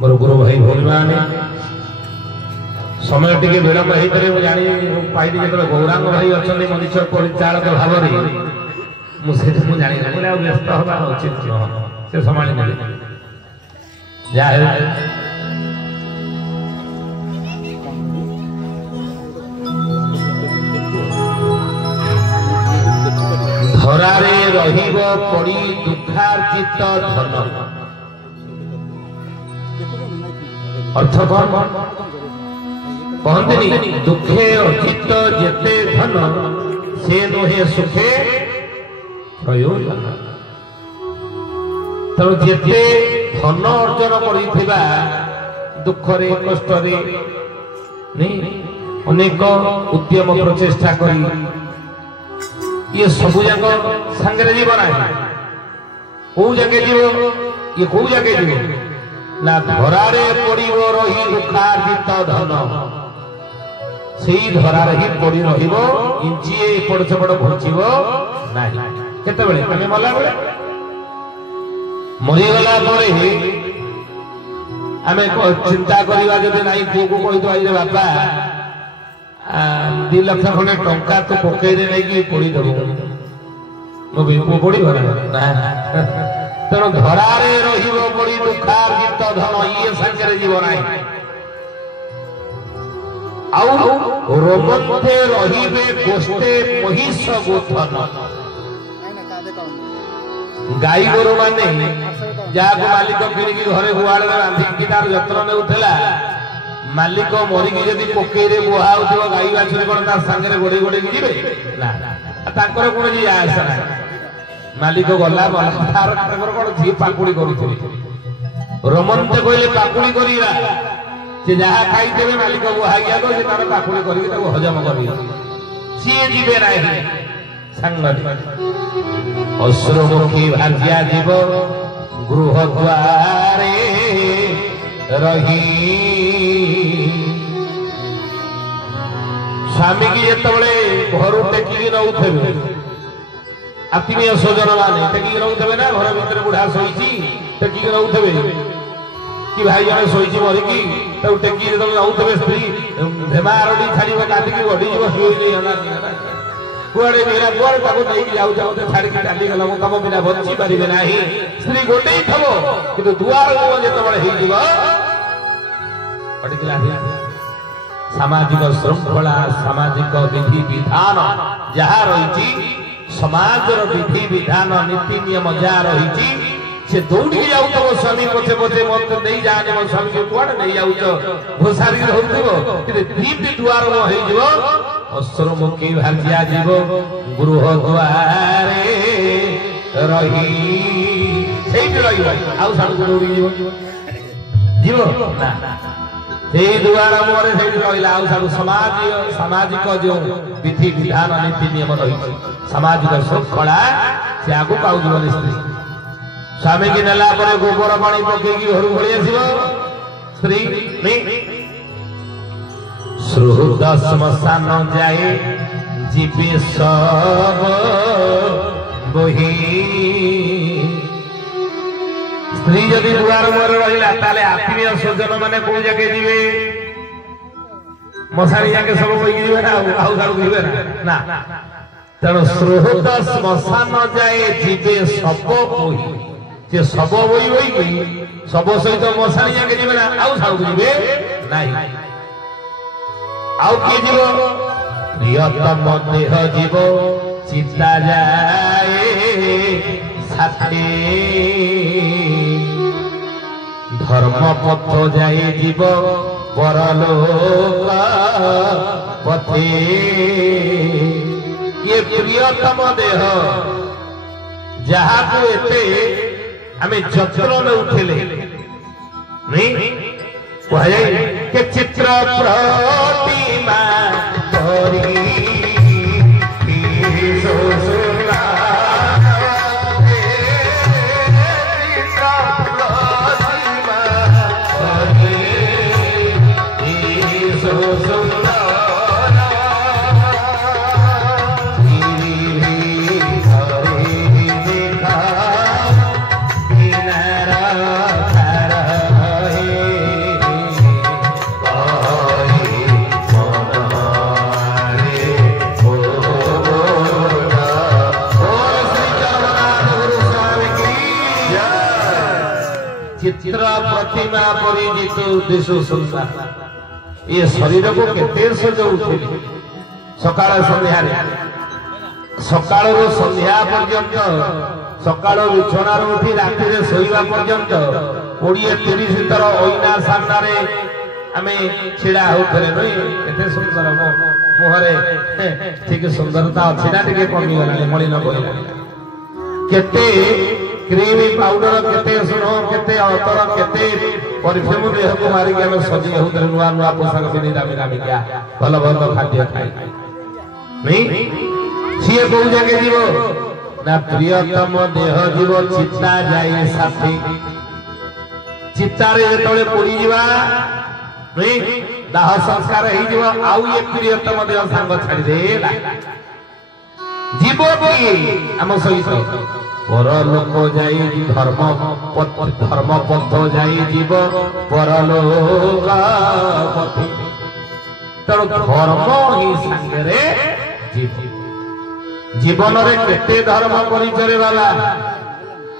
मोर गुरु भाई भौणी माने समय टिके विलंब हो जानी पाइली जो गौरांग भाई अच्छा मनीष परिचालक भाव मुझे जानी व्यस्त हवा उचित से संभाली ने धरारे रहिब पड़ी दुखार्जित धन अर्थ कौन कहते दुखे अर्जित जेते धन से नुहे सुखे प्रयोजन तेणु जेते धन अर्जन करिथिबा दुखरे कष्टरे अनेक उद्यम प्रचेष्टा करी ये सब जाक सांगरे जीव ना कौ जाके जीव ये कौ जाके जीव ना धरारे पड़िब रही दुखार्जित धन से धरार ही पड़ी रहिबो इंचिए एपड़ सेपड़ घुंचब ना केते बेले आमे मला बेले मरीगला आमे चिंता करवा जदि नाई पुओ को कहि दो जे बापा 2 लाख खंडे टंका तो पकई दे नहीं कि पड़ी देबो मो पुओ पड़ी भरा तेणु धरारे रहिबो पड़ी दुखार्जित धन ये संगे जीव ना रोमंथे रहिबे गोष्ठे महिष गोथन गाई गोरु माने जाको मालिक किणिकी घरे गुआड़े रांधिकी तार जत्न नेउथला मालिक मरिकी जदि पोकई रे बुहा होथिबो गाई बाछुरी कोन तार संगे गोडे गोडे जीवे ना ताकर कोन जी आशा ना मालिक गला तार कोन जी पाकुड़ी करूथि रोमंथे कहले पाकुड़ी करिरा से जहाँ खाई देवे मालिक बुहा गया तो से तार पाकुड़ी करके ताको हजम करी सी जीवे ना संगति अश्रुमुखी भाजिया जीव गृह द्वारे रही स्वामी की जिते घर टेकिकी नौथे आत्मीय स्वजन मैंने टेकिकी नौथे ना घर भितर बुढ़ा शोची टेकिकी नौथे कि भाई जन शोची मरिकी टेकी नौथे स्त्री धेमा आरडी छाड़ी काटिकी गढ़ी कुआड़े मेरा कुआड़े नहीं जाऊ जाऊ छाड़ी डाली गल तुम बिना बची पारे ना स्त्री गोटे थब कि दुआर जो सामाजिक श्रृंखला सामाजिक विधि विधान जहाँ रही समाज विधि विधान नीति नियम जहाँ रही से दौड़ी जाऊ स्वामी पछे पछे मत नहीं जाने मो स्वामी के कुआड़े नहीं जाऊ घोषारी दीप दुआर हो अश्रुमुखी भाजिया जीव गृह द्वारे रही जीव दुआर मोरे रहा सामाजिक जो विधि विधान नीति नियम रही सामाजिक श्रृंखला से आगू पाऊ स्त्री स्वामी की नेला गोबर पानी पकईकी घर भरी आस स्त्री सुहृद श्मशान जाए जीवे सब बही स्त्री जदि दुआर मोर रहा आत्मीय स्वजन मैंने कौ जाके जीवे मशाणी जाके सब बही जीवे ना आउ जीवे ना तेणु सुहृद श्मशान जाए जीवे सब बही जे सब बही बही सब सहित मशाणी जाके जीवे ना आउ जीवे नहीं आउ किए जीव प्रियतम देह जीव चिता जाए साथे धर्म पथ जाए जीव परलोक पथे ये प्रियतम देह जहाँ को एते आमे जत्र में उठेले नहीं कहे के चित्र प्रतिमा करी चित्र प्रतिमा परिजित दिशु संसार ये शरीर को केते सजाउथिले सकाळ संध्या सकाळ संध्या पर्यंत सकाळ बिछणार उठी राति रे सोईवा पर्यंत 20-30 थर ओइना सामने आमे छिड़ा होथरे नई केते सुंदर मुहरे ठीक सुंदरता अछि ना टिके कमी गला मळी न कोइला केते क्रीम पाउडर केते सुनो केते अतर केते परफ्यूम देह को मारी के सजी होथरे नुआ नुआ पोशाक पिनी दामी दामी क्या भल भल खाद्य खाई नहीं सिए को जाके जीवो ना प्रियतम देह जीव चित्ता जाई साथी चित्तारे जेतले पड़ी जीवा नहीं दाह संस्कार ही जीव आउ ये प्रियतम देह संग छाड़ी देला जीव की हम सहित पर लोक जाई धर्म पथ जाई जीव परलोक पथि तेणु धर्म ही संगे जीवन रे केते धर्म परिचय वाला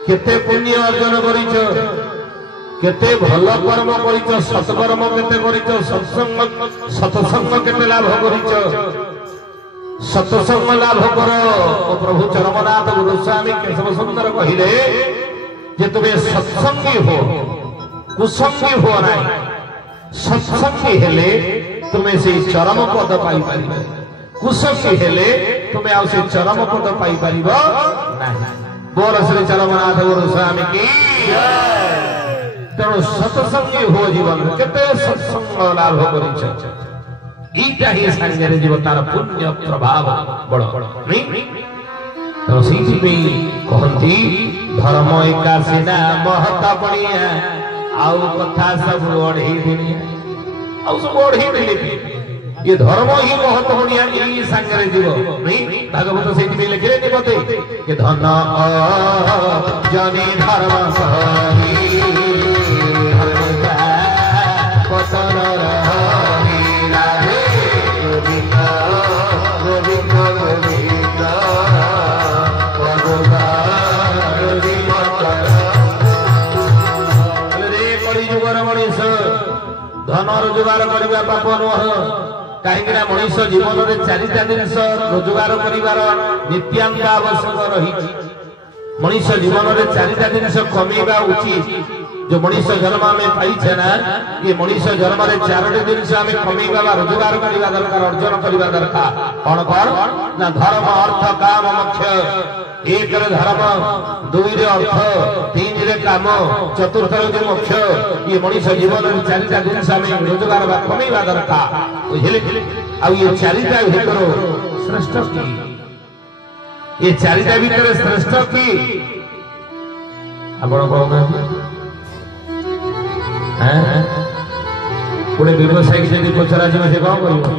केते पुण्य अर्जन करिछ केते भल कर्म करिछ सत्कर्म केते करिछ सत्संग केते लाभ करिछ सत्संग लाभ कर प्रभु चरमनाथ गोस्वामी केशव सुंदर कहिले जे तुमे सत्संगी हो कुसंगी हो नाही सत्संगी हेले तुमे से चरम पद पाई परिबे कुसंगी हेले तुमे आउ से चरम पद पाई परिबो नाही बोल श्री चरमनाथ गोस्वामी की जय तेणु सत्संगी हो जीवन केते सत्संग लाभ करिछ ईटा ही संगे जीव तार पुण्य प्रभाव बड़ नहीं तो सीधी में कहती धर्म एका सीधा महता बढ़िया आउ कथा सब ओढ़ी दुनिया आउ सब ओढ़ी दिली ये धर्म ही महत बढ़िया ई संगे जीव नहीं भागवत सीधी में लिखे नहीं बते कि धन जनी धर्म सही पतन धन रोजगार करने पाप नुह कहीं मनीष जीवन में चारिटा जिनस रोजगार कर नित्यांग आवश्यक रही मनीष जीवन में चारिटा जिनस कमेगा उचित जो मनीष जन्म में पाइछे ना ये मनीष जन्म में चारोटी जिनस आम कमेगा रोजगार करने दरकार अर्जन करने दरकार कौन कौन ना धर्म अर्थ काम मोक्ष एक धर्म दुई रे अर्थ तीन रे काम चतुर्थ रे मोक्ष ये मनीष जीवन में चारिटा जिनस आम रोजगार कमेगा दरकार बुझिले आ ये चारिटा भीतर श्रेष्ठ की ये चारिटा भीतर श्रेष्ठ की आपण कहना गोटे व्यवसायी जब पचरा जाए से कौन कर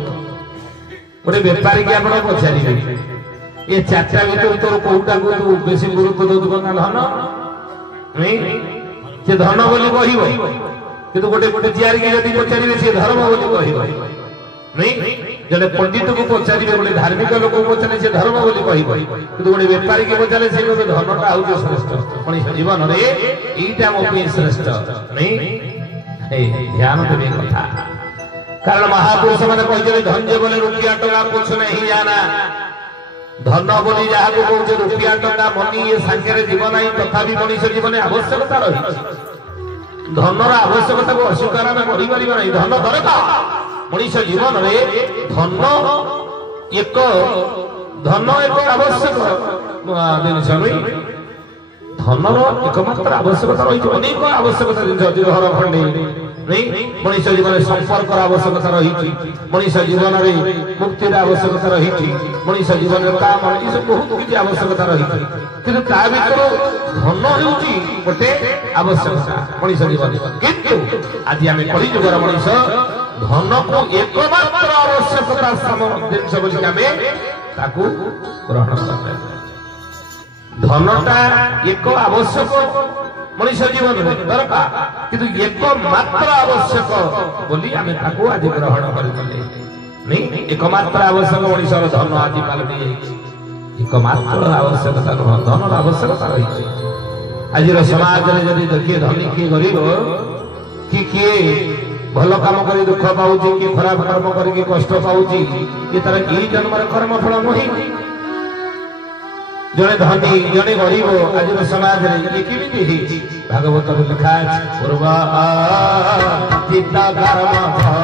गोटे बेपारी की आप पचारे ये चार्टा भर तोर कौटा को तू बेस गुरुत्व दौर ना धन नहीं से धन बोली कह गोटे गोटे चियार की जब पचारे सी धर्म बोली कह नहीं जब पंडित को पचारे गोटे धार्मिक लोक पचारे से धर्म बोली कह गोटे बेपारी की पचारे से धनटा हूँ श्रेष्ठ मनीष जीवन में यहीटा मो श्रेष्ठ नहीं ध्यान देवे कथा कारण महापुरुष मैंने कहते धन्य बोले रुपया टका कुछ नहीं जाना धन बोली जहाँ को कहे रुपया टका मनी ये सांगे जीवन आई तथा मनीष जीवन आवश्यकता रही धनर आवश्यकता को अस्वीकार आम कर धन दरकार मनीष जीवन में धन एक आवश्यक जिनस नुई धनर एकमात्र आवश्यकता रही अनेक आवश्यकता जिन घर खंडे नहीं मनीष जीवन संपर्क आवश्यकता रही मनीष जीवन में मुक्तिर आवश्यकता रही मनीष जीवन में काम ये बहुत किसी आवश्यकता रही कि धन होती गोटे आवश्यकता मनीष जीवन किंतु आज आम कली जुगर मनीष धन को एकमात्र आवश्यकता जिनस बोलिक ग्रहण कर धनटा एक आवश्यक मनीष जीवन में दरकार किंतु एकमात्र आवश्यक बोली आमे ताको आज ग्रहण करले नहीं एकमात्र आवश्यक मनीष धन आज पालटी एकमात्र आवश्यकता धन आवश्यकता रही आज समाज में जदि देखिए धनी किए गरीब कि किए भल काम कर दुख पाऊँ कि खराब कर्म करके कष्ट पाऊँ ये तार यही जन्म कर्म फल नुहे जड़े धनी जड़े गरीब आज समाज में ये भागवत लिखा पूर्व चित्ता कर्म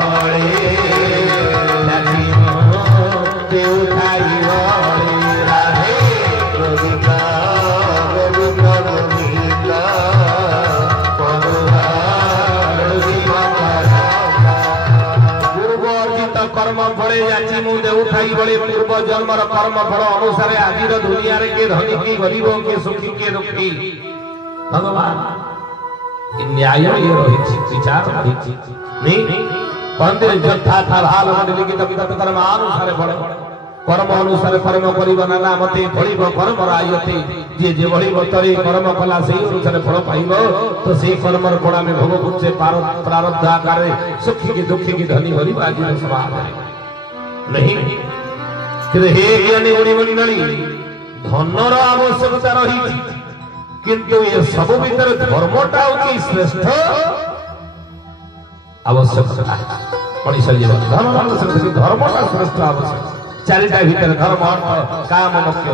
कर्म फले जाची मु देउठाई बड़े पूर्व जन्मर कर्म फल अनुसार आज दुनिया रे के धनी के गरीब के सुखी के दुखी भगवान न्याय ये रही विचार नहीं पंदिर जथा था भाल मंडली की तब कर्मानुसार फल कर्म अनुसार कर्म करिब नाना मते फलिब कर्म रायते जे जे बढी बतरे कर्म कला सही अनुसार फल पाइब तो से कर्मर फल में भोग कुचे प्रारब्ध आकार सुखी की दुखी की धनी गरीब आज समाज नहीं कि हे ज्ञानी गुणी मंडली धनर आवश्यकता रही किंतु ये सब भीतर धर्मटा होची श्रेष्ठ आवश्यकता मनुष्य जीवन धर्मटा श्रेष्ठ आवश्यक चारिटा भीतर धर्म अर्थ काम मुख्य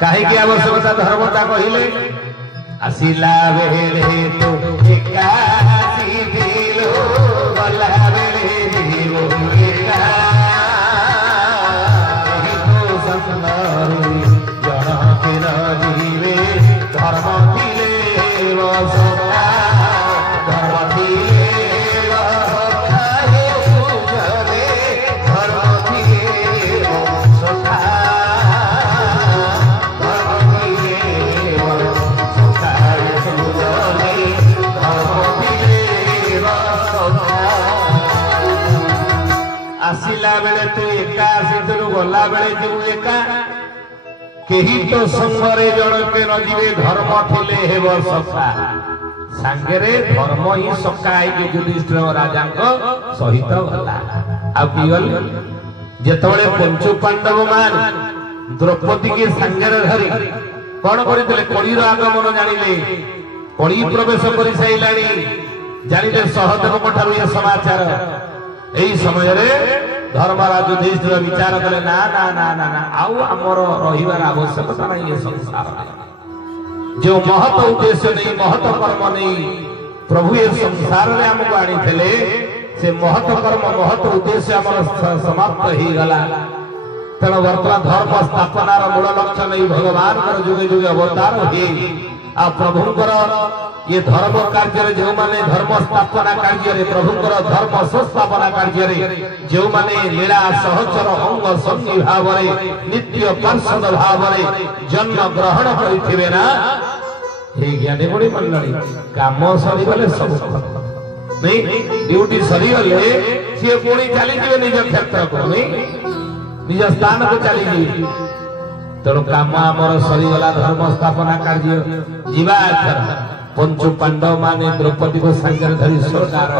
काहे की आवश्यकता धर्मटा कहिले आसिला बेले तो एकासी दिलो गला बेले दिलो एका तो संसारी जड़ा के न जीवे धर्म दिले वसका धर्म दिले आसिला बेले तू एका आसिलु गला बेले जीव एका केही तो संगरे जनके न जीवे धर्म थिले हेब सखा सांगरे धर्म ही सखा आई युधिष्ठिर राजा सहित गला आ पिगल जेतबळे पंचु पांडव मान द्रौपदी के सांगरे धरी कोन करितले कलिर आगमन जानिले कली प्रवेश करि साइलाणी जानिले सहदेव कोठारु ये समाचार एई समय रे धर्मराज युधिष्ठिर विचार कले ना ना ना ना ना आउ हमर रहिबार आवश्यकता नहीं ये संसार जो महत उद्देश्य नहीं महत कर्म नहीं प्रभु ये संसार रे हमको आनी थले से महत कर्म महत उद्देश्य हमर समाप्त ही गला तेणु वर्तमान धर्म स्थापनार मूल लक्ष्य नहीं भगवान जुगे जुगे अवतार हे आ प्रभुंकर ये धर्म कार्य जो माने धर्म स्थापना कार्य प्रभुंकर धर्म संस्थापना कार्य जो माने लीला सहचर अंग संगी भाव नित्य पार्षद भाव जन्म ग्रहण करिथिबे ना हे ज्ञानी गुणी मंडली काम सरी गले सब नहीं ड्यूटी सरी गले से पुणी चली जिवे निज क्षेत्र को नहीं निज स्थान को चली जिवे तेणु काम आमर सरीगला धर्म स्थापना कार्य जीवा पंचु पांडव माने द्रौपदी को संगे धरी सरकार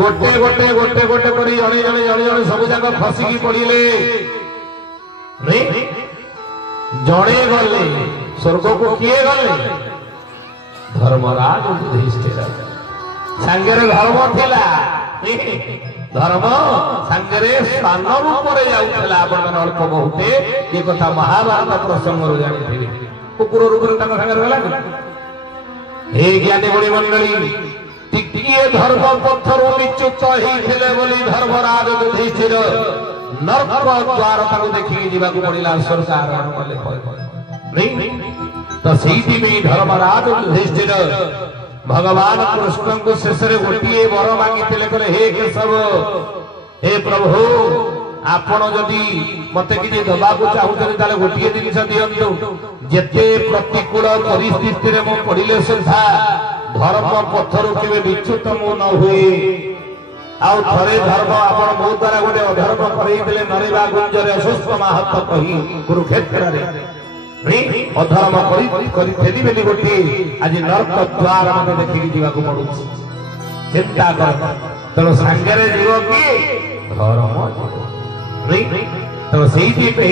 गोटे गोटे गोटे गोटे करी जड़े जड़े जड़े जड़े सब जाक फसिकी पड़िले नहीं जड़े गले स्वर्ग को किए गले धर्मराज युधिष्ठिर संगे धर्म थिला धर्म संगे स्थान रूप अल्प बहुते ये कथा महाभारत प्रसंग जानी कुकुर रूप गला हे ज्ञानी गुणी मंडली टिकिए धर्म पत्थर विच्युत होते बोली धर्मराज युधिष्ठिर नर्क द्वार देखिए जावाक पड़ा सरकार नहीं तो से धर्मराज युधिष्ठिर भगवान कृष्ण को शेष गोटे वर मांगी हे केशव हे प्रभु आपण जदि मते कि दबा को चाहते गोटे जिन दिंतु जेते प्रतिकूल परिस्थिति रे मो पड़िले सुधा धर्म पत्थर के विच्युत मु न हुए आउ थरे धर्म आपण मो द्वारा गोटे अधर्म करैले नरेबा गुंजरे अशुष्क महत्व कही कुरुक्षेत्र रे अधर्म करी फेली बेली गोटे आज नर्क द्वार मते देखि जीवा को पड़ु चिंता कर तनो संगरे जीव की धर्म नहीं तो सेही पे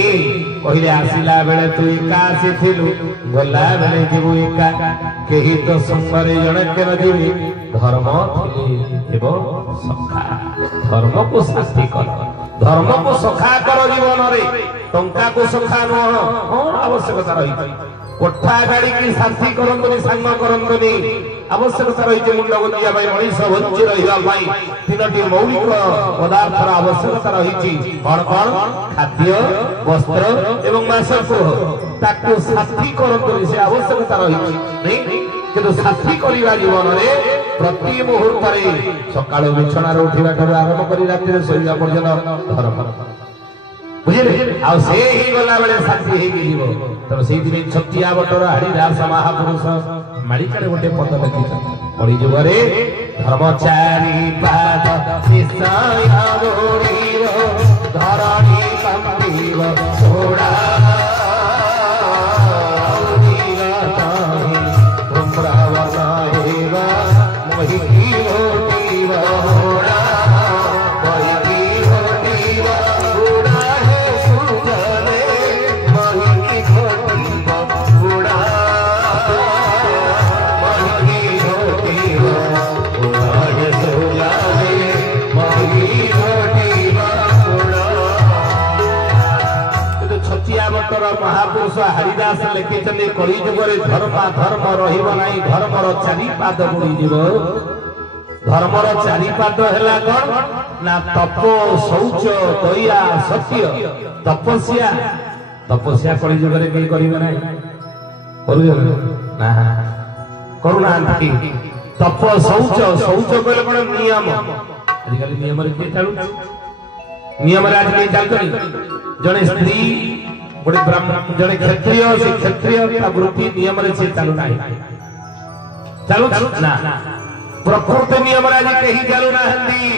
कहले आसिला बेले तू एका आसीथिलु गला बेले जीवु एका केही तो संगरे जणे केन जीवी धर्म थिले एवं सखा धर्म को साथी कर धर्म को सखा कर जीवन रे टंका को सखा न आवश्यकता रही कोठा गाड़ी की साथी करंतनी सांग करंतनी आवश्यकता रही मुंड को दिया भाई मनीष बंची रहिबा भाई तीनटी मौलिक पदार्थर आवश्यकता रही कौन कौन खाद्य वस्त्र एवं बासगृह ताको साथी करंतनी से आवश्यकता रही नहीं किंतु साथी करिवा जीवन रे प्रति मुहूर्त रे सकाळ बिछणा रे उठिबा ठाରୁ आरंभ करी राति रे सोइबा पर्यंत धर्म बुझिले आ से ही गला बेले साथी हे जीव तो सेही दिन छतिया बटर हरिदास महापुरुष मालिकारे गोटे पद लिखिछ पड़ी जुगरे धर्मचारी पाद निश्चय मोरीर धरणी कंपीव सोडा महापुरुष हरिदास लिखिछन्ति कली जुगरे धर्म धर्म रहिबो नाही धर्मर चारि पाद बुडी जीव धर्मर चारि पाद हैला कोन ना तप शौच दया सत्य तपस्या तपस्या कली जुगरे के करिबे नाही करू ना करुणा की तप शौच शौच कहले कोन नियम आजिकल नियम रे के चालू नियम रे आज के चालतनी जने स्त्री गोटे ब्राह्मण जने क्षत्रिय से क्षत्रिय का वृत्ति नियम रे से चालू नाही चालू ना प्रकृति नियम रे आज केही चालू ना हंदी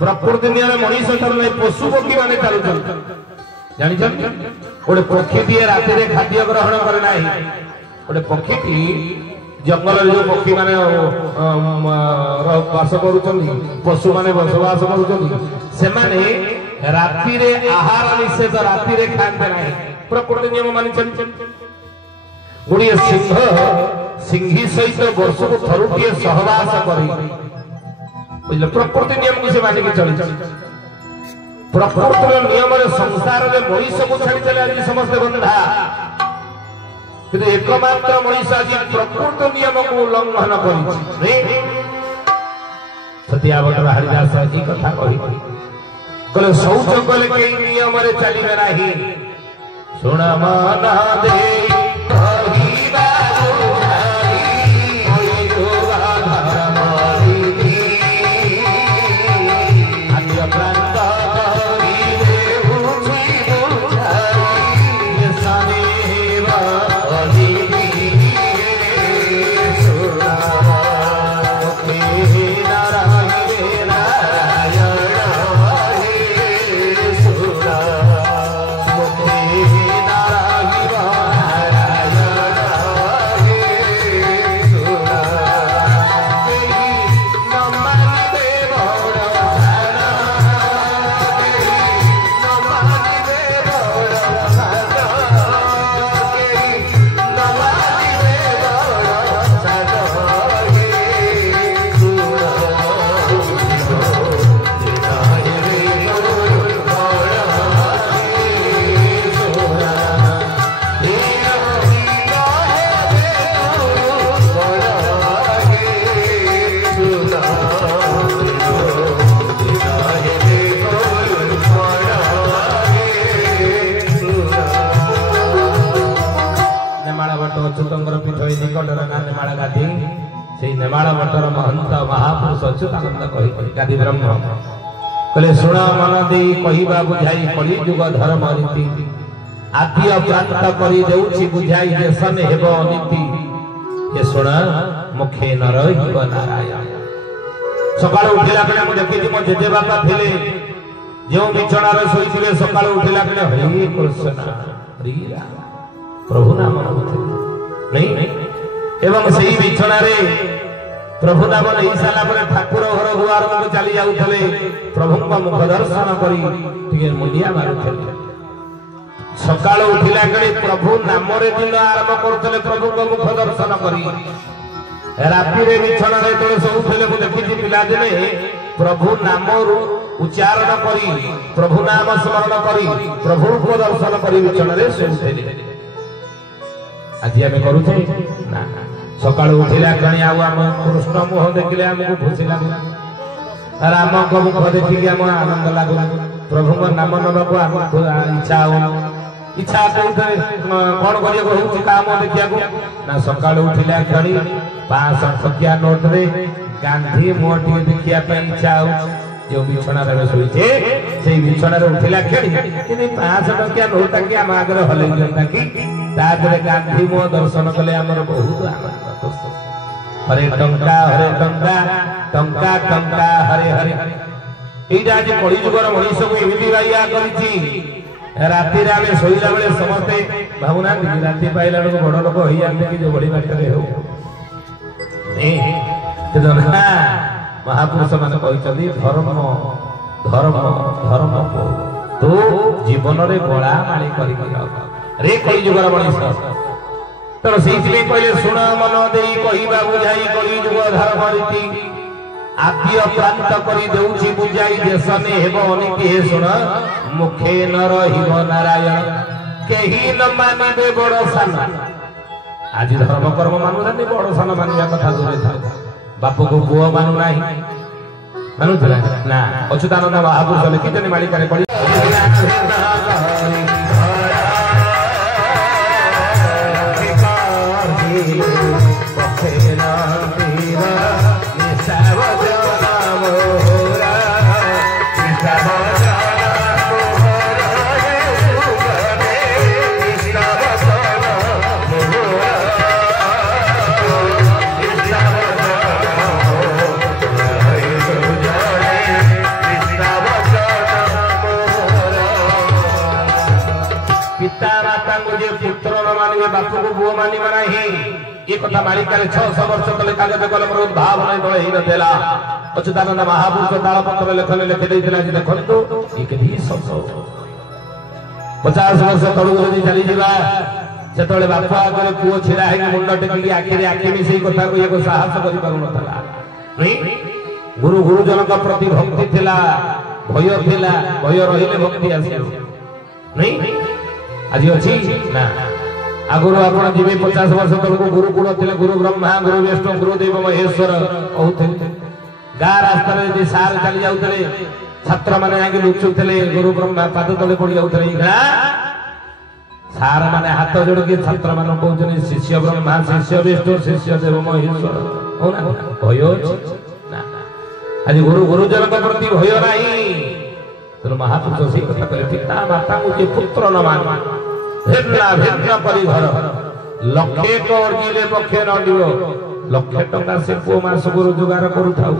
प्रकृति नियम मनीष चालू नाही पशु पक्षी माने चालू जानि छ गोटे पक्षी दिए राति रे खाद्य ग्रहण करे नाही गोटे पक्षी टी जंगल रे जो पक्षी माने वास करूछन्ती पशु माने बसवास करूछन्ती से माने राति रे आहार निषेध राति रे खाते नाही प्रकृति नियम मानि गुड़िए सिंह सिंही सहित वर्ष को थरुटिए सहवास करी बुझले प्रकृति नियम को से मानि के चली प्रकृति नियम रे संसार रे मनीष को छाड़ी चले आज समस्त बंधा किंतु एकमात्र मनीष आज प्रकृति नियम को उल्लंघन करी सतिया बटर हरिदास जी कथा कही कले शौच कले के नियम रे चलिबे नाही सुण मन दे कहिबा बुझाई दुआ धर्म रीति आद्य प्रांत करिबे बुझी बुझाई सनेव अदिति सुरा मुक्ति नारायण नेमाड़ मठर महंत महापुरुष अच्युतानंद कही गादी ब्रह्म कहले सुण मन दे कहिबा बुझाई कली जुग धर्म रीति आद्य प्रांत करी देउछि बुझाई देशन हेबो अनीति ये सुण मुखे न रहिब नारायण सकाळ उठिला बेले मु देखि मो जेजे बापा थिले जो बिछणा रे सोइथिले सकाळ उठिला बेले हरि कृष्ण हरि राम प्रभु नाम नहीं एवं सही बिछणा रे प्रभु नाम नहीं साला पर ठाकुर घर दुआर को चली जाउथले प्रभु का मुख दर्शन करी टिके मुंडिया मारुथले सकाल उठिला कड़ी प्रभु नाम दिन आरंभ करते प्रभु को मुख दर्शन करी राति बिछण सब देखी पिलादिने प्रभु नाम उच्चारण करी प्रभु नाम स्मरण करी प्रभु को दर्शन करी बिछण शोले आज आम करुचे ना सकाल उठिला कणी आम कृष्ण मुह देखिले आमको खुशी लगे राम को मुख देखिक आम आनंद लगू प्रभु नाम नवाक इच्छा इच्छा कौन कर काम देखा ना सका उठिला खड़ी 500 टकिया नोट रे गांधी मुह टी देखा इच्छा जो बिछणार शोचे से बिछणार उठिला खेली 500 टकिया नोट के आम आगे हल तापर गांधी मुह दर्शन कले आमर बहुत आनंद हरे टंका टंका टंका हरे हरे यहाँ आज कलिजुगर मनीष को एमती बाइया कर राति आम शोला बेले समस्ते भावना राति पाइला बेलू बड़ लोक हो जाते कि जो बड़ी बाटरे हो महापुरुष मान कहते धर्म धर्म धर्म को तो जीवन रे गला माली करे कलिजुगर मनीष तेणु से कहले शुण मन दे कहवा बुझाई कलिजुग धर्म रीति आद्य प्रांत करी देउछि बुझाई देशने हेब अनिति हे सुन मुखे न रहिब नारायण केही न मानिबे बड़ सान आज धर्म कर्म मानु नहीं बड़ सान मानिया कथा दूरे था बाप को पुओ मानु नाही मानुथला ना अच्युतानंद महापुरुष लिखितने मालिकारे पड़ी बापू को बुआ मानी मना ही ये कथा मालिका 600 वर्ष तले कागज कलम रो भाव नै दळे ही नथेला अच्युतानंद महापुरुष तालपत्र लेखन लिखि दैथिला जे देखंतु ये केही शब्द 50 वर्ष तळु जदी चली जिबा सेतळे बापा आगे पुओ छिड़ा है मुंड टेकी आखि रे आखि मिसई कथा को एको साहस करि पारु नथला नहीं गुरु गुरुजन का प्रति भक्ति थिला भय थिला भय रहिले भक्ति आसी नहीं आज अछि ना आगुरु आपण जीवे 50 वर्ष तक गुरुकुल थे गुरु ब्रह्मा गुरु विष्णु गुरुदेव महेश्वर कहते गा रास्ता यदि सार चली जाते छात्र मैंने आगे लुचुले गुरु ब्रह्मा पाद तले पड़ जाते सार मैंने हाथ जोड़े छात्र मान कहते शिष्य ब्रह्मा शिष्य विष्णु शिष्य देव महेश्वर भय आज गुरु गुरुजन प्रति भय नहीं तेणु महापुरुष से कथा कहे पिता माता को पुत्र न मान भिन्न भिन्न करी घर लक्षे टर्जिले पक्षे नडियो लक्षे टका से पुओ मास को रोजगार करूथाउ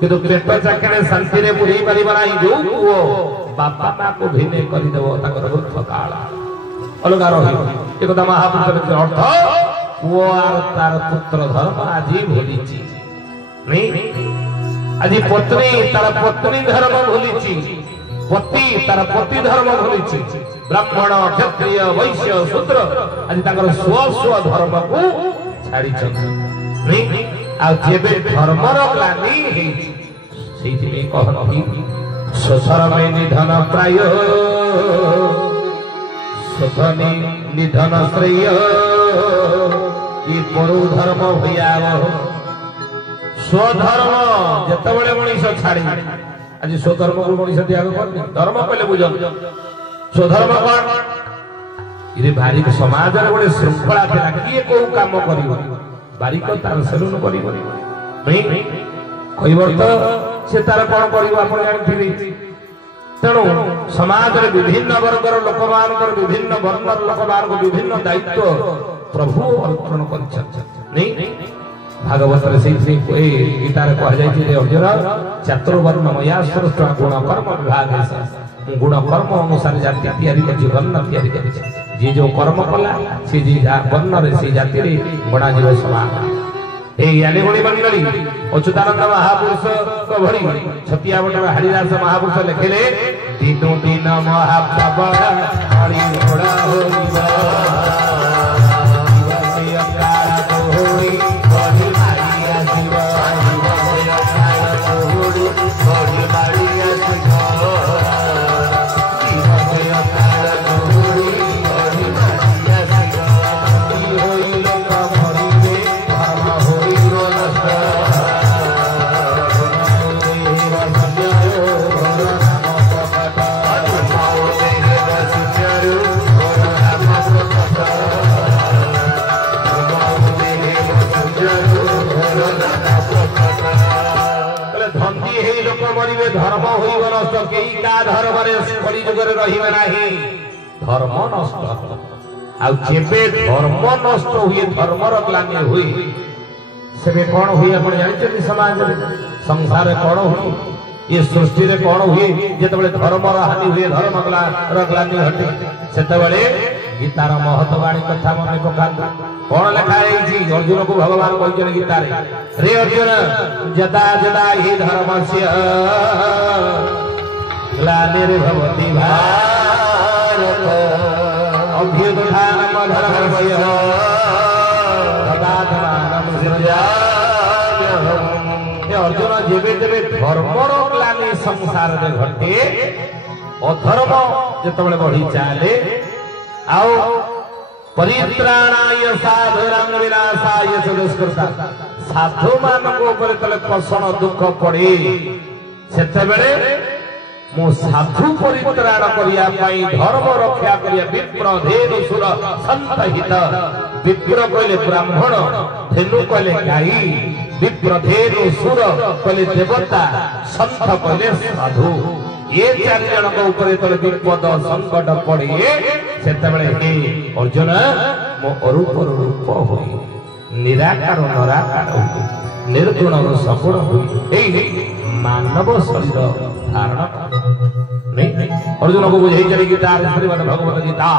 किंतु पेट चाकरे शांति रे पुरई परिबा नाही जो पुओ बापा मां को भिने करी देबो ताकर दुख काल अलगा रही एक कथा महापुरुष के अर्थ पुओ आर तार पुत्र धर्म आजी भूलिची नहीं आजी पत्नी तार पत्नी धर्म भूलिची पति तार पति धर्म भूलिची ब्राह्मण क्षत्रिय वैश्य शूद्र आज ताकर स्व स्व धर्म को छाड़ी नहीं आ जेबे धर्मर ग्लानि हे सेति में कहती ससर में निधन प्राय सधनी निधन श्रेय ये परु धर्म भयावह स्वधर्म जतबेले मनीष छाड़ी आज स्वधर्म को मनीष त्याग करनी धर्म पहले बुझन स्वधर्म कौन ये भारी समाज रे गोटे श्रृंखला थिला किए को काम करिवो बारिक तार सेलुन करिवो नहीं कहिवर तो से तार कोन करिवो आपण जानथिबी तेणु समाज रे विभिन्न वर्गर लोक मानकर विभिन्न वर्णर लोक मान को विभिन्न दायित्व प्रभु अर्पण करछन नहीं भागवत रे सेहि गीता रे कह जाय जे अर्जुन चतुर्वर्णमया सृष्टा गुण कर्म विभाग गुण कर्म अनुसार जाति तैयारी कर वर्ण तैयारी कर जे जो कर्म कला से जे वर्ण रे से जाति रे बणा जीव समान ए यानी बड़ी मंडली अच्युतानंद महापुरुष को भरी छतिया बटर हरिदास महापुरुष लिखिले दिनु दिन महाप्रबल हरि घोड़ा होइब दिवसे अकाल दोहरी बड़ी मारी आसिब दिवसे अकाल दोहरी बड़ी मारी आसिब दिवसे अकाल दोहरी बड़ी मारी आसिब होई लोक मरिबे धर्म होइब नष्ट मरिबे धर्म होइब नष्ट केही का धर्म कली जुगरे रहिबे नाही धर्म नष्ट आ जेबे धर्म नष्ट हुए धर्मर ग्लानि हुए सेबे कोन हुए आपण जानिछथि समाज रे संसार कोन हुए ये सृष्टि रे कोन हुए जेतबेले धर्मर हानि हुए धर्म ग्लानि हटे सेतबेले गीतार महत्वाणी कथा मन पकान कोन लिखा है अर्जुन को भगवान कहते गीता रे अर्जुन जदा जदा हि धर्मस्य ग्लानिर्भवति भारत अभ्युत्थानम् धर्मस्य तदात्मानं सृजाम्यहम्। अर्जुन जेबे जेबे धर्मर ग्लानि संसार रे घटे अधर्म जेतबेले बढ़ी चाले आओ परित्राणाय साधुरांग विनाशाय दुष्कृता साधु मानक ऊपर तले कषण दुख पड़े सेतेबेले मो साधु परित्राण करिया पई धर्म रक्षा करिया विप्र धेनु सुर संत हित विप्र कहले ब्राह्मण धेनु कहले गाई विप्र धेनु सुर कहले देवता संत कहले साधु ये चार जन को ऊपर तले विपद संकट पड़े सेतेबेले हे अर्जुन मो अरूप रूप होई निराकार नराकार होई निर्गुण सगुण होई एई मानव शरीर धारण नहीं अर्जुन को बुझाई चली गीता श्रीमद् भगवत गीता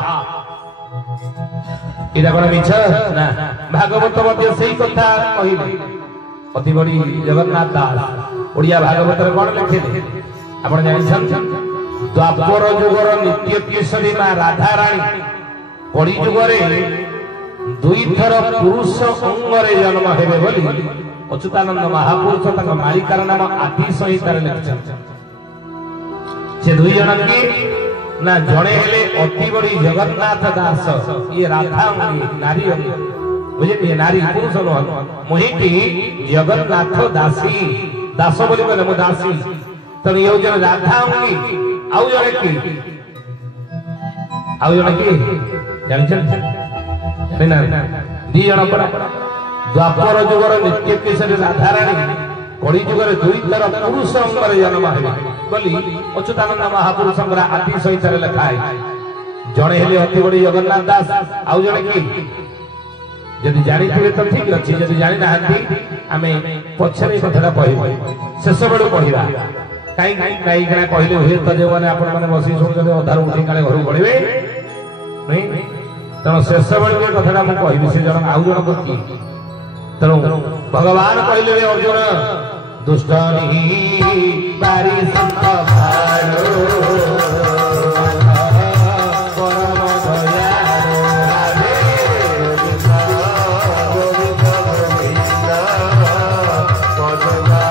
इदा कोन मिछ ना भागवत मध्य सही कथा कहिबे अति बड़ी जगन्नाथ दास ओडिया भागवत रे कोन लिखिले आपण जानिछन द्वापर जुगर नित्य किशोरी मां राधा रानी कली जुगरे दुई थर पुरुष अंगरे जन्म हेबे बोली अच्युतानंद महापुरुष तक मालिकार नाम आदि संहिता रे लिखछन से दुई जन की ना जणे हेले अति बड़ी जगन्नाथ दास ये राधा अंगी नारी अंगी बुझे ये नारी पुरुष न मोहिती जगन्नाथ दासी दास बोली बोले मो दासी तो ये जन राधा अंगी आउ जने की जानछन ना दी जन पर द्वापर जुगर नित्य किशोरी राधा रानी कली जुगर दुई थर पुरुष अंगरे जन्म हेबे बोली अच्युतानंद महापुरुष आदि सहित लिखा है जड़े हेले अति बड़ी जगन्नाथ दास आउ जड़े कि जदि जानी थे तो ठीक अच्छी जदि जानी ना आमे पछरे कथा कहबो शेष बेडू कहबा काई काई कहले हुए तो जो माने आपण माने बसी सुनते अधार उठी काले घर पड़े नहीं तेणु शेष बेडू कथा मु कहबी से जन आउ जन को तेणु भगवान कहले अर्जुन दुष्ट बारी संत भारो परम दयारो राधे गोविंद गोविंद पदमा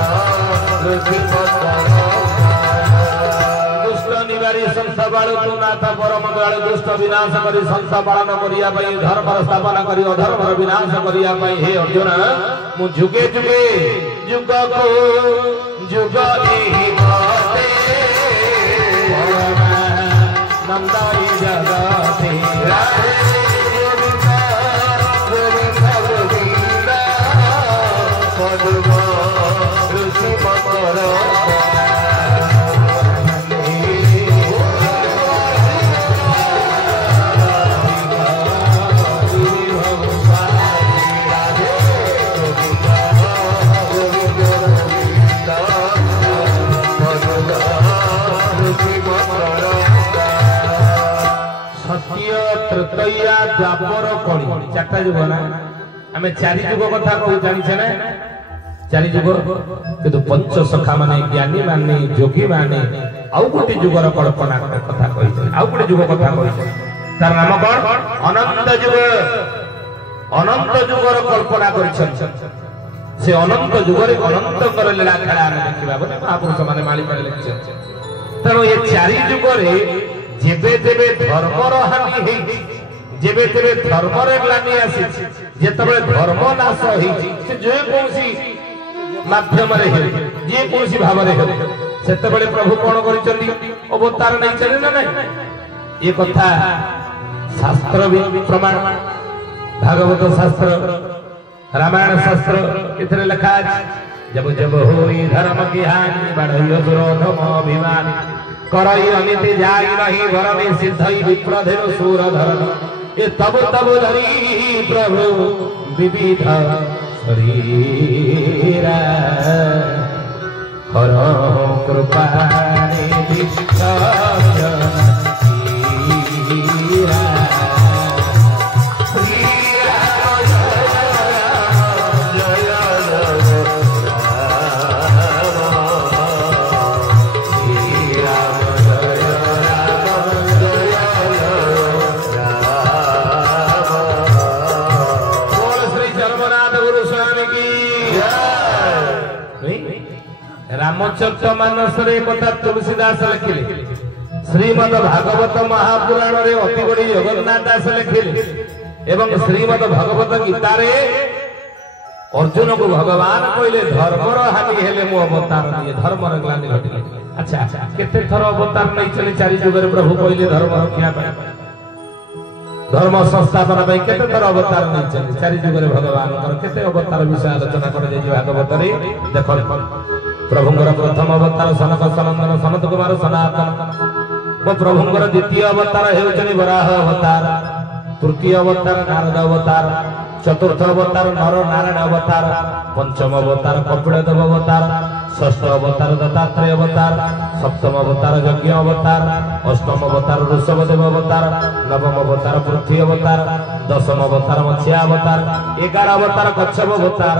दुष्ट निवारी संत बाळु तु नाथ परम दयालु दुष्ट विनाश करी संत पालन करिया पई धर्म स्थापना करी अधर्म विनाश करिया पई हे अर्जुन मु जुगे जुगे जुग को जुग एहि बाते नंदाई जगते राधे गोविंद गोविंद गोविंद पदमा ऋषि मकर तृतीया द्वापर कली चारटा जुग ना आमे चारि जुग कथा कहू जानिछे ना चारि जुग किंतु पंच सखा माने ज्ञानी माने योगी माने आउ गोटे जुगर कल्पना कथा कहि आउ गोटे जुग कथा कहि तार नाम कोन अनंत जुगर कल्पना करिछन से अनंत जुगरे अनंत कर लीला खेला आमे देखिबा बोले महापुरुष माने माली माने लिखछन तेणु ये चारि जुगरे जेबे जेबे धर्मर हानि हेई जेबे जेबे धर्मर ग्लानि आसी जेतबे धर्म नाश हेई से जे कोनसी माध्यम रे हे जे कोनसी भाव रे हे सेतबेले प्रभु कोन करिचंदी अवतार नै चले ना नै ये कथा शास्त्र भी प्रमाण भागवत शास्त्र रामायण शास्त्र इतने लिखा जब जब होई धर्म की हानि बढ़ई दुरोधम अभिमान करई अनिति जाई नहीं भर में सिद्धई विप्रधेनु सूर धरन ये तब तब धरी प्रभु विविध शरीरा हर कृपा रामचरितमानस कथा तुलसीदास लिखिले श्रीमद भागवत महापुराण रे अति बड़ी जगन्नाथ दास लिखिले एवं श्रीमद भगवत गीता रे अर्जुन को भगवान कहले धर्मर हानि हेले मो अवतार दिए धर्मर ग्लानि घटिले अच्छा केते थर अवतार नै चले चारि जुगरे प्रभु कहले धर्म रक्षा पाए धर्म संस्थापन भाई केते थर अवतार नै चले चारि जुगरे भगवान केते अवतार विषय आलोचना करे जे भागवत रे देखो प्रभुंगर प्रथम अवतार सनक सनंदन सनत कुमार सनातन वो प्रभुंगर द्वितीय अवतार हेउचनि वराह अवतार तृतीय अवतार नारद अवतार चतुर्थ अवतार नर नारायण अवतार पंचम अवतार कपिलदेव अवतार षष्ठ अवतार दत्तात्रेय अवतार सप्तम अवतार यज्ञ अवतार अष्टम अवतार ऋषभदेव अवतार नवम अवतार पृथ्वी अवतार दशम अवतार मत्स्य अवतार 11 अवतार कच्छप अवतार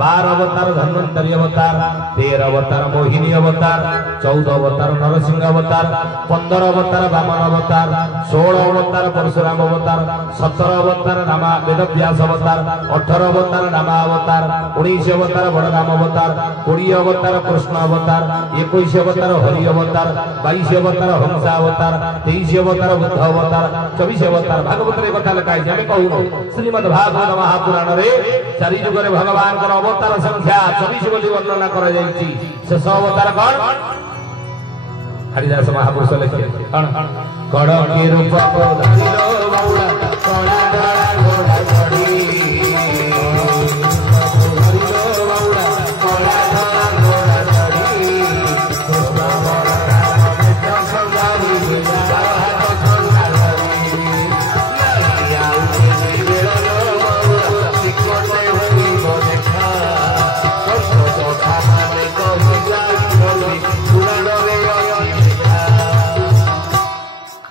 12 अवतार धन्वंतरी अवतार 13 अवतार मोहिनी अवतार 14 अवतार नरसिंह अवतार 15 अवतार वामन अवतार 16 अवतार परशुराम अवतार 17 अवतार रामा वेदव्यास अवतार 18 अवतार रामा अवतार 19 अवतार बलराम अवतार 20 अवतार कृष्ण अवतार 21 अवतार हरि अवतार 22 अवतार हंस अवतार 23 अवतार बुद्ध अवतार 24 अवतार भागवत रे कथा लिखा है कहूँ श्रीमद भागवत महापुराण रे चारि जुगरे भगवान अवतार संख्या 24 बोली वर्णना कर शेष अवतार कौन हरिदास महापुरुष लिखे कड़की रूप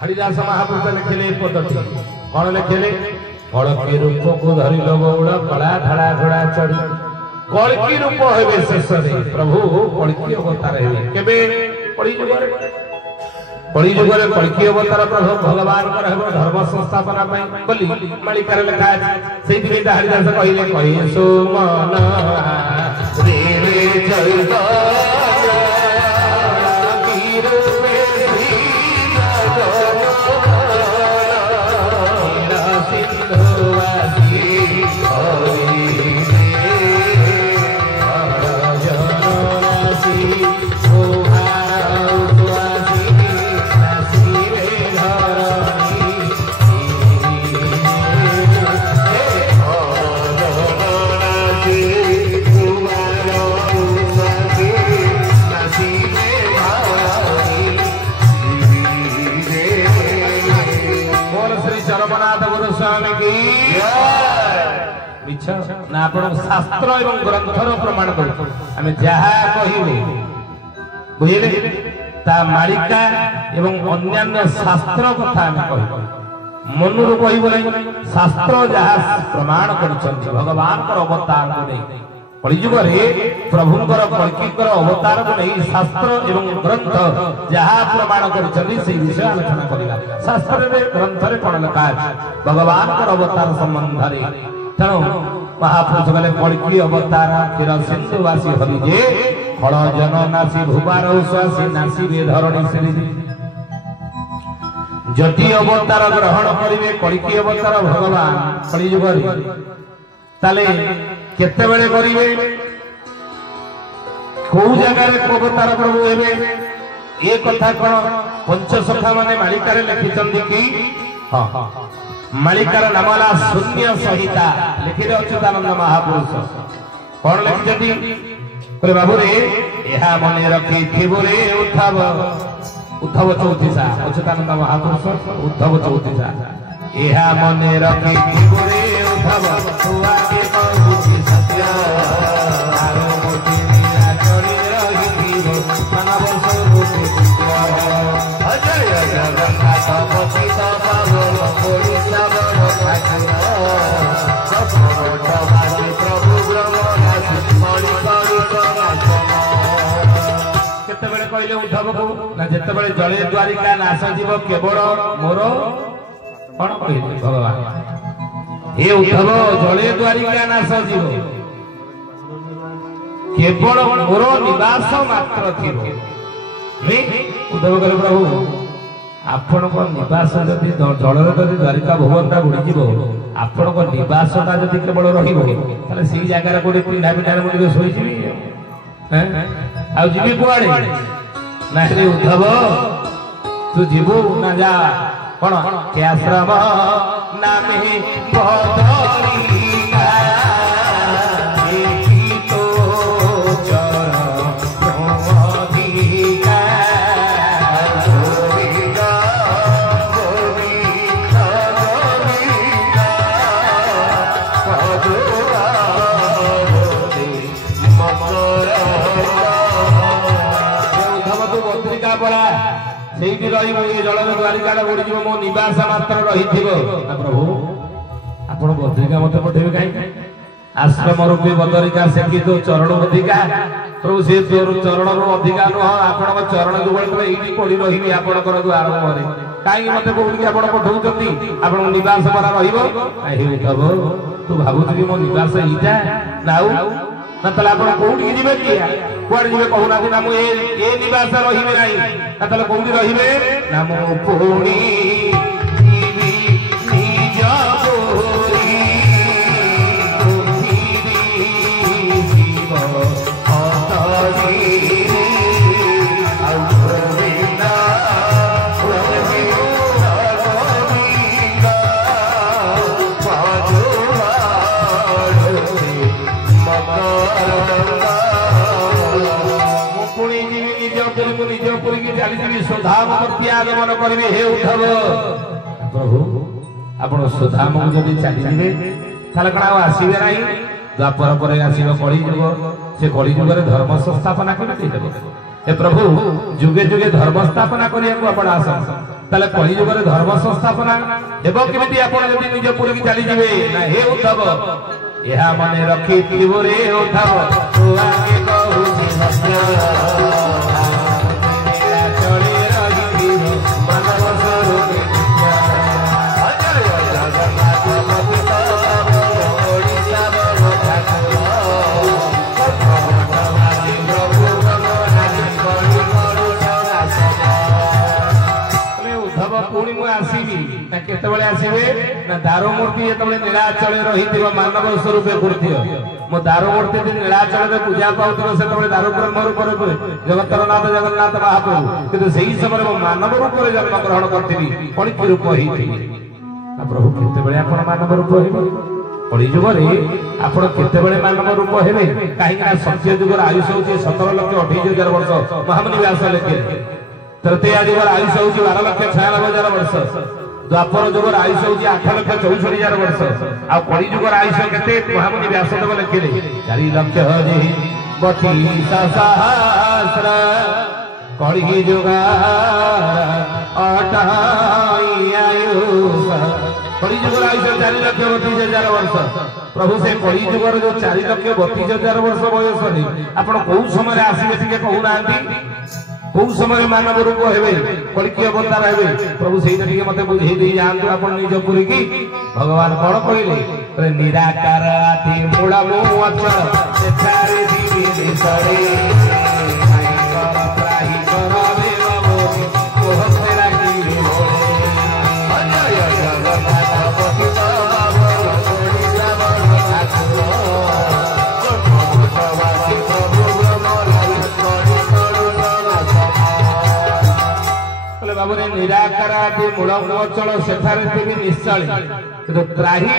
हरिदास महापुरुष लिखिले पद्धति कौन लिखिले कड़की रूप को धरी बौड़ कला धड़ा घोड़ा चढ़ी कड़की रूप हेबे शेष प्रभु कड़की अवतार हेबे केबे कली जुगरे कड़की अवतार प्रभु भगवान धर्म संस्थापना बोली मालिकार लिखा है से हरिदास कहले कही सुमन ना शास्त्र एवं ग्रंथर प्रमाण करू आम जहा कहबे बुझे ता मालिका एवं अन्यान्य शास्त्र कथा आम कह मनु कहबो नहीं शास्त्र जहा प्रमाण कर भगवान अवतार को नहीं कलिजुगर प्रभुंकर कल्किकर अवतार को नहीं शास्त्र एवं ग्रंथ जहाँ प्रमाण कर विषय आलोचना करवा शास्त्र ग्रंथ कौन लिखा भगवान अवतार संबंध तेणु महापुरुष गले कल्कि अवतार क्षीर सिंधुवासी हरिजे फल जन नासी भूबार उश्वासी नासी धरणी श्री जदि अवतार ग्रहण करेंगे कल्कि अवतार भगवान कलिजुगर ताले केते बेले करिवे को जगह अवतार प्रभु हेबे ए कथा कोन पंचसखा माने मालिकार लिखिचंदी कि हां मालिकार नामला शून्य संहिता लिखि अच्युतानंद महापुरुष कोन लिखिचंदी करे बाबू रे एहा मने रखी थिबो रे उद्धव चौथीसा अच्युतानंद महापुरुष उद्धव चौथीसा एहा मने रखी थिबो रे उद्धव तू आगे कहूची सत्य आरो मोती नीला चली रही मानव स्वरूप अजय जगन्नाथ पतित पावन ओडिशा बड़ ठाकुर सपरोटवासी प्रभु ब्रह्मराशि मणि केतेबेले कहले उद्धव को ना जेतेबेले जले द्वारिका नाश जीव केवल मोर कौन कहले भगवान ये उद्धव जले द्वारिका नाश जीव केवल मोर निवास मात्र थी उद्धव कहे प्रभु आपण निवास जदि जल जदि द्वारिका भुवनटा बुड़ीज आपण निवासटा जदि केवल रही जगार गोटे पिंडा पिंडा मुझे शोची आजी कुआड़े ना उद्धव तू जीवु ना जा कौन श्रम नामे जल द्वारिका बुड़ी मो निवास मात्र रही प्रभु आप बद्रिका मत पठेबे कहीं आश्रम रूपी बदरिका से कि तो चरण अधिका प्रभु से तोर चरण अधिका नुह आप चरण जो ये पड़ी रही आपंकर द्वार मुहर कहीं मत कौटी आप पठाऊँ आप निवास मरा रही तू भावुच मो निवास यहीटा ना ना ताले आप कौटी जी कुआड़े जी कहूना ना मुझे निवास रही ना ताले कौटी रही ना मो पुणी आगमन करेंगे हे उद्धव प्रभु आप सुधाम जब चलिए कौन आसवे ना द्वापर पर आसव कलिजुग से कलिजुग धर्म संस्थापना कर प्रभु जुगे जुगे धर्म स्थापना करने आसते कलिजुग धर्म संस्थापना केमी आप निज पुरी की चलीजे ना हे उद्धव यह मन रखी रे उद्धव दारूमूर्ति जो नीलाचल रही मानव स्वरूप गुरुती मो दारूमूर्ति नीलाचल पूजा पाऊल से दारू ब्रह्म रूप जगतर नाथ जगन्नाथ महाप्रभु किंतु से ही समय मानव रूप में जन्म ग्रहण करी कलिकी रूप प्रभु केते आप मानव रूप कलिजुग आप केते मानव रूप हे कहीं सत्य जुगर आयुष हूँ 17,28,000 वर्ष महामुनि व्यास लिखे तृतीया जुगर आयुष हूँ 12,96,000 वर्ष द्वापर जुगर आयुष हूँ 8,64,000 वर्ष आ कलि जुगर आयुष के महामुनि व्यासदेव लिखिले 4,32,000 कलि जुगार अटाई आयुष कलिजुगर आयुष 4,32,000 वर्ष प्रभु से कलिजुगर जो 4,32,000 वर्ष बयस आपण कौ समय आसवे टिके कहूना कौ समय मानव रूप हेबे कलिकी अवतार हेबे प्रभु सेटा टिके मते बुझेई दे जानतु आपण निज पुरी की भगवान कोन कहले निराकार आदि मूल मोचर सेठारे दिवि सरे त्राही करबे मोहि कोहसेरा की बाबूरे निराकार आदि मूल मोचल सेठारे देवी निश्चल तो त्राही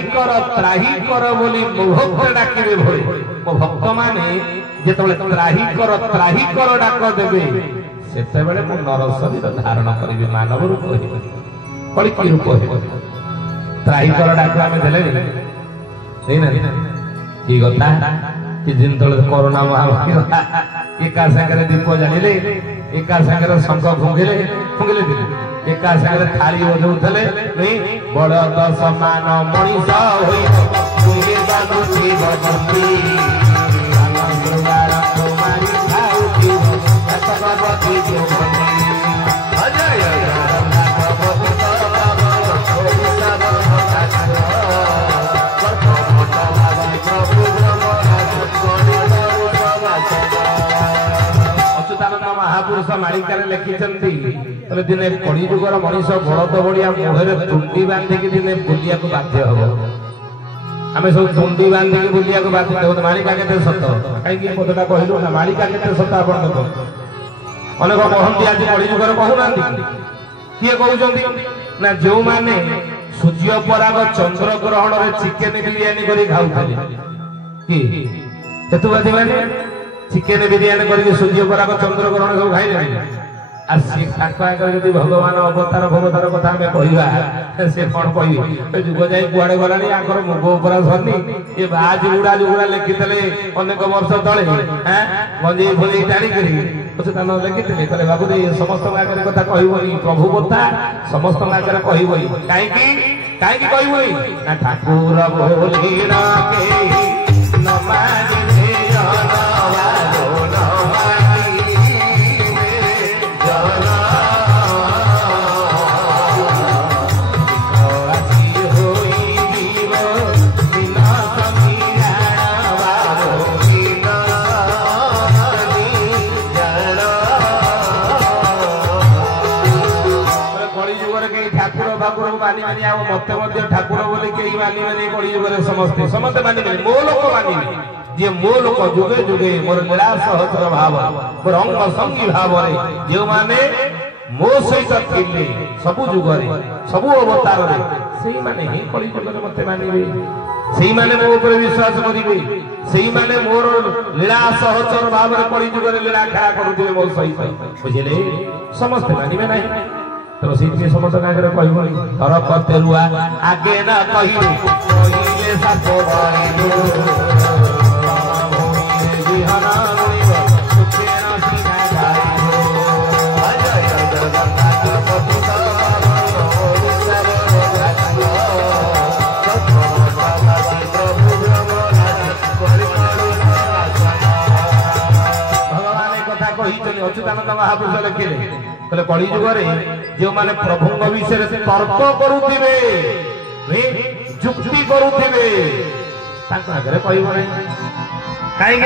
कर बोली मो भक्त डाकिबे भले मो भक्त माने जेतबेले त्राही कर डाक देबे सेतेबेले मो नर शरीर धारण करिबे मानव रूप हेबे कलिकी रूप हेबे त्राही कर डाक आमे देले नहीं ना की गता कि जिन तले कोरोना महामारी एका संगे दीप जानिले एका संगे शंख फुंगिले दिले एका संगे थाली बजौले नहीं बड़ दस मान मनीष होई तुहे बानुची बजती मारी खाउती सतबती जोबती अजय महापुरुष मालिकार लिखिंट दिने कलिजुगर मनीष बड़द बड़िया मुहर तुंडी बांधिकी दिने बुलिया को बाध्य हम आम सब तुंडी बांधिकी बुलिया को बाध्य हो मालिका के सत कहीं पदटा कहलु ना मालिका के सत आप अनेक कहती आज कलिजुगर कहूना किए कहते ना जो मैंने सूर्य पराग चंद्र ग्रहण में चिकेन बिरियानी कर खाऊे हेतुवादी मैंने चिकेन बिरियानी करके सूर्य पराग चंद्र ग्रहण सब खाई आगे भगवान अवतार भगवतार कथा आम कह से कौन कह जुग जाए कुआड़े गला आगर मुग उपरा सरनी ये बाज जुगुड़ा जुगुड़ा लिखिले अनेक वर्ष तले गंजे फुले टाणिक लिखिले कहले बाबू समस्त आगे कथा कहबनी प्रभु कथा समस्त आगे कहबनी कहीं कहबनी ना ठाकुर बोलिना मत ठाकुर बोली कई मानी कलिजुगे समस्ते समस्ते मानी मो लोक मानी जी मो लोक जुगे जुगे मोर लीला सहचर भाव मोर अंग संगी भाव जो माने मो सहित थिले सबु जुगरे सबु अवतार से माने ही कलिजुगे मते मानिबे से माने मो ऊपर विश्वास करिबे से माने मोर लीला सहचर भाव कलिजुगे लीला खेला करुथिबे मो सहित बुझिले समस्ते मानिबे नहीं तो सीधे समस्त आगे कहबनी तरफ तेरुआ आगे न कहिलु कहिले सातो भइलु बिहाना होइब सुखेना सिना जाइबो अजय जगन्नाथ प्रभु भगवान एक कथा कहि अच्युतानंद महापुरुष लिखिले कहले कलिजुगरे जो माने प्रभु विषय तर्क करुथिबे जुक्ति करुथिबे तांका आगे कहबो नै काहे